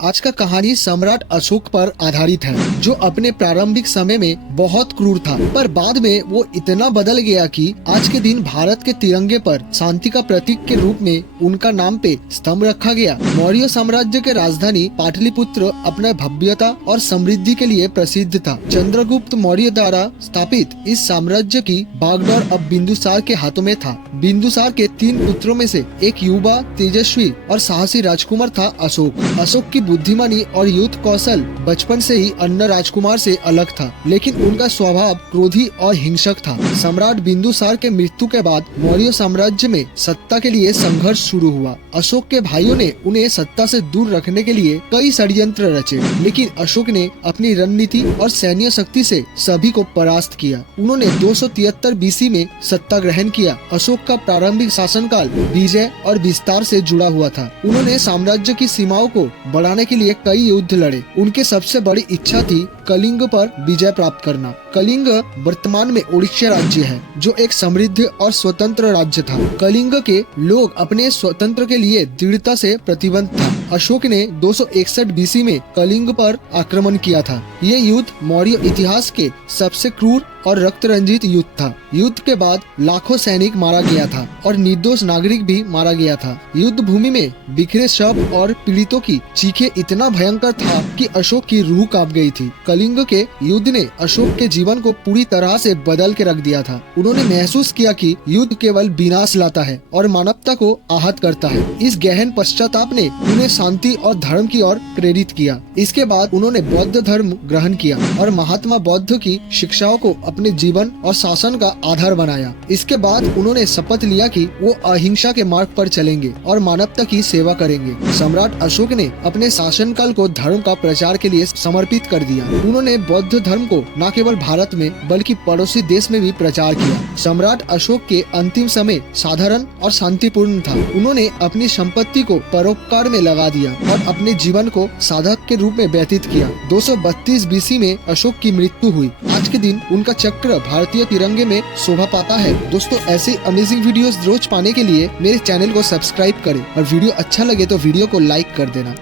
आज का कहानी सम्राट अशोक पर आधारित है, जो अपने प्रारंभिक समय में बहुत क्रूर था, पर बाद में वो इतना बदल गया कि आज के दिन भारत के तिरंगे पर शांति का प्रतीक के रूप में उनका नाम पे स्तंभ रखा गया। मौर्य साम्राज्य के राजधानी पाटलिपुत्र अपना भव्यता और समृद्धि के लिए प्रसिद्ध था। चंद्रगुप्त मौर्य द्वारा स्थापित इस साम्राज्य की बागडोर अब बिंदुसार के हाथों में था। बिंदुसार के 3 पुत्रों में से एक युवा, तेजस्वी और साहसी राजकुमार था अशोक। अशोक की बुद्धिमानी और युद्ध कौशल बचपन से ही अन्य राजकुमार से अलग था, लेकिन उनका स्वभाव क्रोधी और हिंसक था। सम्राट बिंदुसार के मृत्यु के बाद मौर्य साम्राज्य में सत्ता के लिए संघर्ष शुरू हुआ। अशोक के भाइयों ने उन्हें सत्ता से दूर रखने के लिए कई षड्यंत्र रचे, लेकिन अशोक ने अपनी रणनीति और सैन्य शक्ति से सभी को परास्त किया। उन्होंने 273 बीसी में सत्ता ग्रहण किया। अशोक का प्रारंभिक शासनकाल विजय और विस्तार से जुड़ा हुआ था। उन्होंने साम्राज्य की सीमाओं को बढ़ाने के लिए कई युद्ध लड़े। उनकी सबसे बड़ी इच्छा थी कलिंग पर विजय प्राप्त करना। कलिंग वर्तमान में ओडिशा राज्य है, जो एक समृद्ध और स्वतंत्र राज्य था। कलिंग के लोग अपने स्वतंत्र के लिए दृढ़ता से प्रतिबद्ध था। अशोक ने 261 बीसी में कलिंग पर आक्रमण किया था। ये युद्ध मौर्य इतिहास के सबसे क्रूर और रक्त रंजित युद्ध था। युद्ध के बाद लाखों सैनिक मारा गया था और निर्दोष नागरिक भी मारा गया था। युद्ध भूमि में बिखरे शव और पीड़ितों की चीखें इतना भयंकर था कि अशोक की रूह कांप गई थी। कलिंग के युद्ध ने अशोक के जीवन को पूरी तरह से बदल के रख दिया था। उन्होंने महसूस किया कि युद्ध केवल विनाश लाता है और मानवता को आहत करता है। इस गहन पश्चाताप ने उन्हें शांति और धर्म की ओर प्रेरित किया। इसके बाद उन्होंने बौद्ध धर्म ग्रहण किया और महात्मा बुद्ध की शिक्षाओं को अपने जीवन और शासन का आधार बनाया। इसके बाद उन्होंने शपथ लिया कि वो अहिंसा के मार्ग पर चलेंगे और मानवता की सेवा करेंगे। सम्राट अशोक ने अपने शासनकाल को धर्म का प्रचार के लिए समर्पित कर दिया। उन्होंने बौद्ध धर्म को न केवल भारत में बल्कि पड़ोसी देश में भी प्रचार किया। सम्राट अशोक के अंतिम समय साधारण और शांतिपूर्ण था। उन्होंने अपनी संपत्ति को परोपकार में लगा दिया और अपने जीवन को साधक के रूप में व्यतीत किया। 232 बीसी में अशोक की मृत्यु हुई। आज के दिन उनका चक्र भारतीय तिरंगे में शोभा पाता है। दोस्तों, ऐसी अमेजिंग वीडियोस रोज पाने के लिए मेरे चैनल को सब्सक्राइब करें और वीडियो अच्छा लगे तो वीडियो को लाइक कर देना।